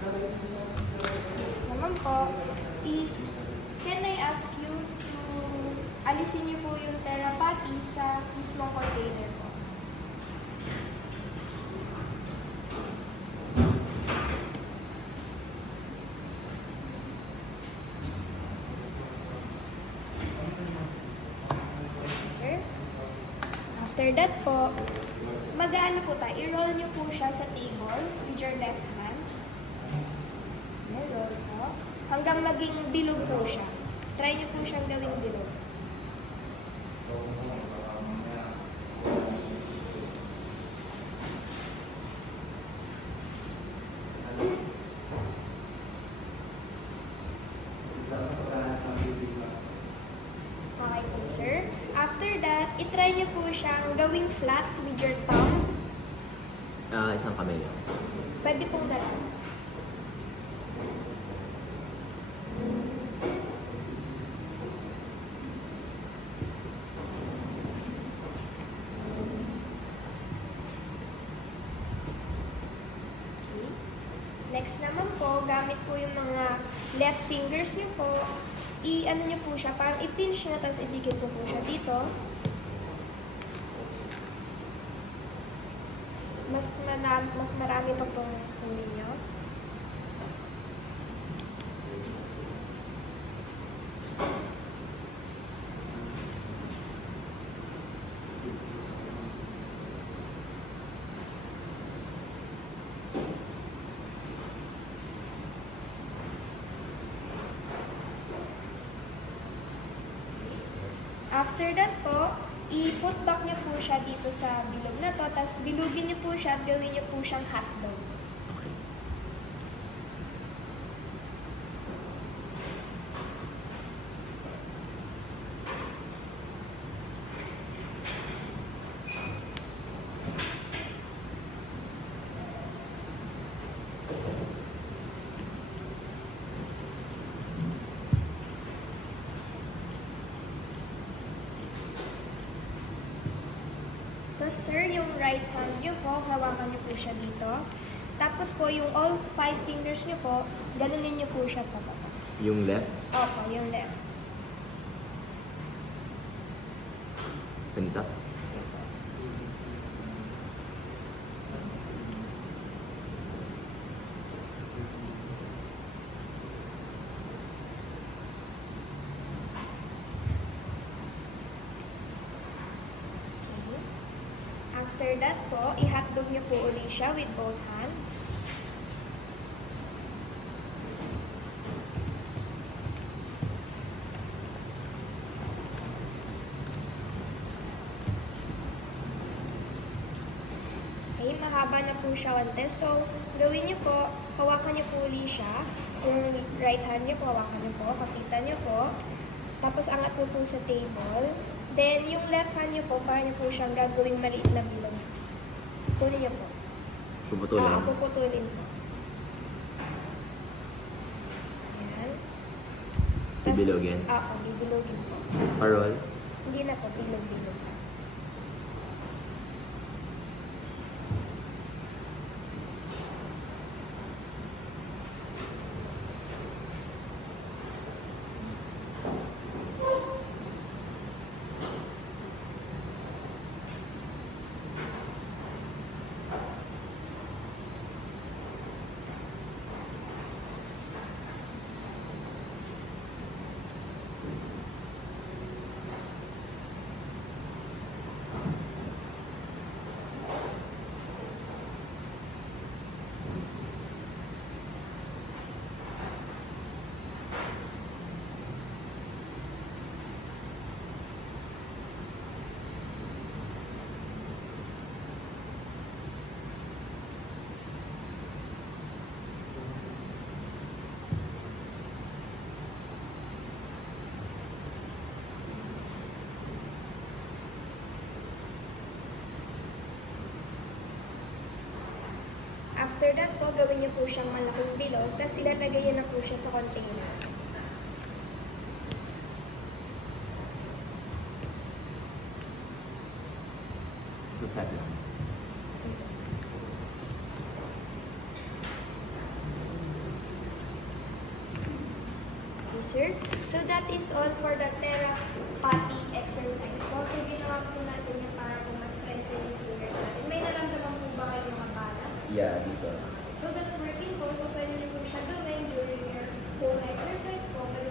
Next naman po is, can I ask you to alisin niyo po yung therapy sa mismong container po? Sir? After that po, mag-ano po tayo, i-roll niyo po siya sa table with your left hand. Roll po. Hanggang maging bilog po siya. Try niyo po siyang gawing bilog. Okay po, sir. After that, itry niyo po siyang gawing flat with your thumb. Isang kamay lang. Pwede pong dalawa. Next naman po, gamit po yung mga left fingers niyo po, i-ano niyo po siya, parang i-pinch niyo, tapos idikit po siya dito. Mas marami pa pong huli niyo. After that po, i-put back niyo po siya dito sa bilog na to, tapos bilugin niyo po siya at gawin niyo po siyang hotdog. Okay. Tapos sir, yung right hand niyo po, hawakan niyo po siya dito. Tapos po, yung all 5 fingers niyo po, ganunin niyo po siya pababa. Yung left, Opo, yung left. ganito. After that po, i-hotdog niyo po ulit siya with both hands. Okay, mahaba na po siya konti. So, gawin niyo po, hawakan niyo po ulit siya. Yung right hand niyo po, hawakan niyo po, kapitan niyo po. Tapos angat niyo po sa table. Then, yung left hand niyo po, para niyo po siyang gagawing maliit na bilog. Kunin niyo po. Puputulin. Puputulin po. Ayan. Bibilogin? Oo, bibilogin po. Parol. Hindi na po, bilog-bilog. After that po, gawin niyo po siyang malaking bilog, tapos ilalagay niyo na po siya sa container. Tutat lang. sir. So that is all for the therapy exercise po. So ginawa po natin yung para po mas strengthen yung fingers natin. May naramdaman po ba kayo mga bala? Yeah, dito. So that's working po. So pwede niyo po siya gawin during your home exercise po. Pwede